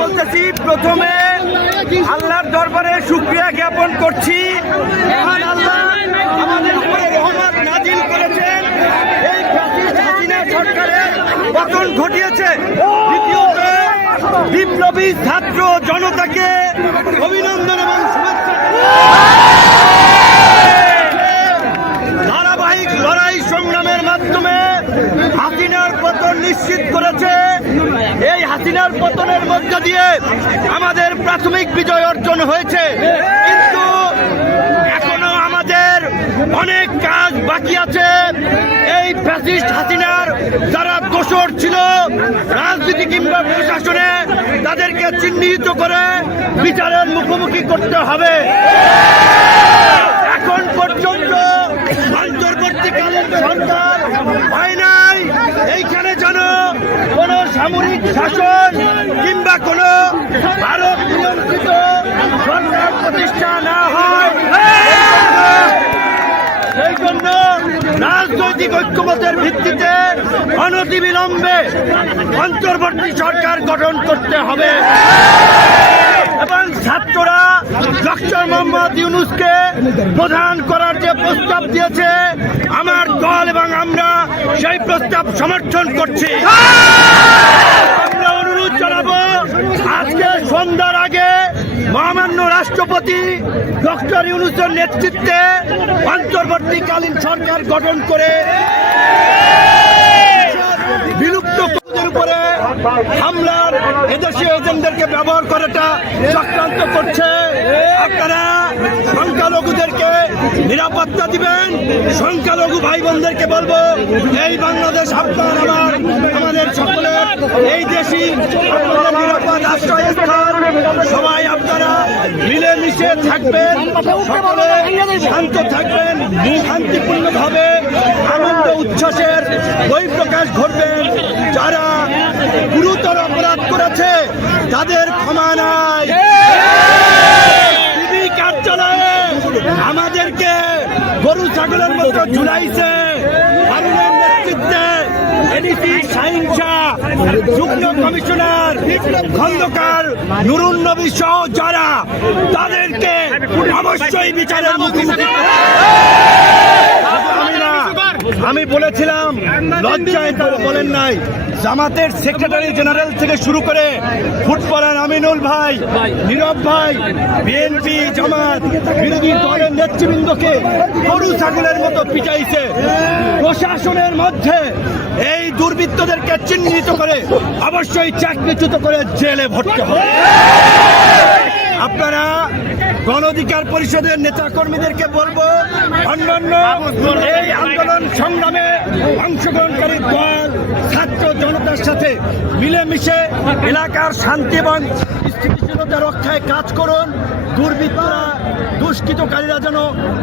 বলতেছি, প্রথমে আল্লাহর দরবারে শুকরিয়া জ্ঞাপন করছি। মহান আল্লাহ আমাদের উপরে রহমত নাজিল করেছেন, এই ফ্যাসিস্ট হাসিনা সরকারের পতন ঘটিয়েছে। দ্বিতীয়ত, বিপ্লবী ছাত্র জনতাকে অভিনন্দন এবং শুভেচ্ছা। ধারাবাহিক লড়াই সংগ্রামের মাধ্যমে হাসিনার পতন নিশ্চিত করেছে। এই হাসিনার পতনের মধ্য দিয়ে আমাদের প্রাথমিক বিজয় অর্জন হয়েছে, কিন্তু এখনো আমাদের অনেক কাজ বাকি আছে। এই ফ্যাসিস্ট হাসিনার যারা দোষর ছিল রাজনীতি কিংবা প্রশাসনে, তাদেরকে চিহ্নিত করে বিচারের মুখোমুখি করতে হবে। এখন পর্যন্ত অন্তর্বর্তীকালীন সরকার হয় নাই, এইখানে যেন কোন সামরিক শাসন কিংবা কোন ভারত নিয়ন্ত্রিত সরকার প্রতিষ্ঠা না হয়। সেই জন্য রাজনৈতিক ঐক্যমতের ভিত্তিতে অনতিবিলম্বে অন্তর্বর্তী সরকার গঠন করতে হবে এবং ছাত্ররা ডক্টর মোহাম্মদ ইউনূসকে প্রধান করার যে প্রস্তাব দিয়েছে, আমার দল এবং আমরা সেই প্রস্তাব সমর্থন করছি। আমরা অনুরোধ জানাবো, আজকে সন্ধ্যার আগে মহামান্য রাষ্ট্রপতি ডক্টর ইউনূসের নেতৃত্বে অন্তর্বর্তীকালীন সরকার গঠন করে বিলুপ্ত পদের উপরে হামলার এদেশীয় এজেন্টদেরকে ব্যবহার করাটা চক্রান্ত করছে। আপনারা সংখ্যালঘুদেরকে নিরাপত্তা দিবেন। সংখ্যালঘু ভাই বোনদেরকে বলবো, এই বাংলাদেশ আপনার আমার আমাদের সকলের, এই দেশই আপনাদের নিরাপদ আশ্রয়স্থল। সবাই আপনারা মিলেমিশে থাকবেন, সকলে শান্ত থাকবেন, শান্তিপূর্ণভাবে আনন্দ উচ্ছ্বাসের বহিঃপ্রকাশ ঘটবেন। যারা গুরুতর অপরাধ করেছে তাদের ক্ষমা নাই। টিভি কার্যালয়ে আমাদেরকে গরু ছাগলের মতো ঝুলাইছে। হারুনের নেতৃত্বে এডিসি শাহীন শাহ, যুগ্ম কমিশনার খন্দকার নুরুন নবী সহ যারা, তাদেরকে অবশ্যই বিচারের মুখোমুখি। আমি বলেছিলাম, লজ্জায় তারা বলেন নাই। জামাতের সেক্রেটারি জেনারেল থেকে শুরু করে ফুটবলার আমিনুল ভাই, নীরব ভাই, বিএনপি জামাত বিরোধী দলের নেতৃবৃন্দকে গরু ছাগলের মতো পিটাইছে। প্রশাসনের মধ্যে এই দুর্বৃত্তদেরকে চিহ্নিত করে অবশ্যই চাকরিচ্যুত করে জেলে ভরতে হবে। আপনারা গণ অধিকার পরিষদের নেতা কর্মীদেরকে বলবো, অন্যান্য এই আন্দোলন সংগ্রামে অংশগ্রহণকারী দল ছাত্র জনতার সাথে মিলেমিশে এলাকার শান্তি এবং স্থিতিশীলতা রক্ষায় কাজ করুন। দুর্বৃত্তরা, দুষ্কৃতকারীরা যেন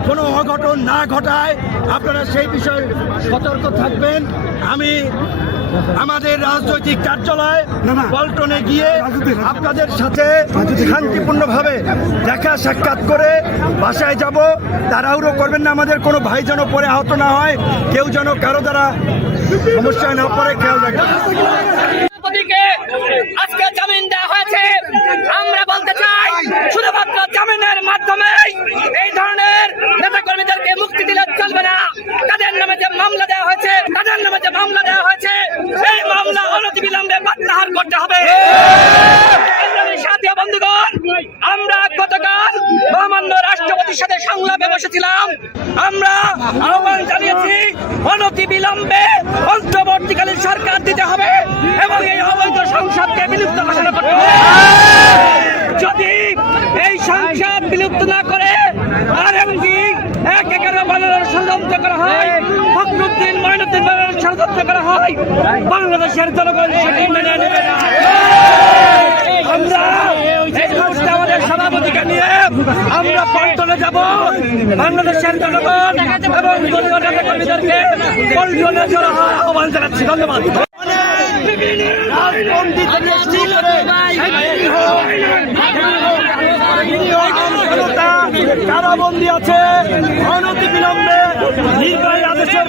কোনো অঘটন না ঘটায়, আপনারা সেই বিষয়ে সতর্ক থাকবেন। আমি আমাদের রাজনৈতিক কার্যালয় পল্টনে গিয়ে আপনাদের সাথে শান্তিপূর্ণভাবে দেখা সাক্ষাৎ করে বাসায় যাব। তাড়াহুড়ো করবেন না, আমাদের কোনো ভাই যেন পরে আহত না হয়, কেউ যেন কারো দ্বারা সমস্যায় না পড়ে, খেয়াল রাখবেন। আজকে জামিন দেওয়া হয়েছে। আমরা বলতে চাই, শুধুমাত্র জামিনের মাধ্যমে এই ধরনের নেতা কর্মীদেরকে মুক্তি দিলে চলবে না। তাদের নামে যে মামলা দেওয়া হয়েছে, এই মামলা অনতিবিলম্বে প্রত্যাহার করতে হবে। সাথী বন্ধুগণ, আমরা গতকাল মহামান্য রাষ্ট্রপতির সাথে সংলাপে বসেছিলাম। আমরা আহ্বান জানিয়েছি, অনতিবিলম্বে অন্তর্বর্তীকালীন সরকার দিতে হবে এবং এই অবৈধ সংসদকে বিলুপ্ত ঘোষণা করতে হবে। যদি এই সংসদ বিলুপ্ত না করে আরএমজি 1-11 বানানোর ষড়যন্ত্র করা হয়, ফখরুদ্দিন মঈনুদ্দিন বানানোর ষড়যন্ত্র করা হয়, বাংলাদেশের জনগণ সেটি মেনে নেবে না। আমরা এই মুহূর্তে আমাদের সভাপতিকে নিয়ে আমরা পল্টনে যাব। বাংলাদেশের জনগণ এবং দলীয় নেতা কর্মীদেরকে পল্টনে যাওয়ার আহ্বান জানাচ্ছি। ধন্যবাদ। কারাবন্দী আছে, অনতিবিলম্বে নির্বাহী আদেশের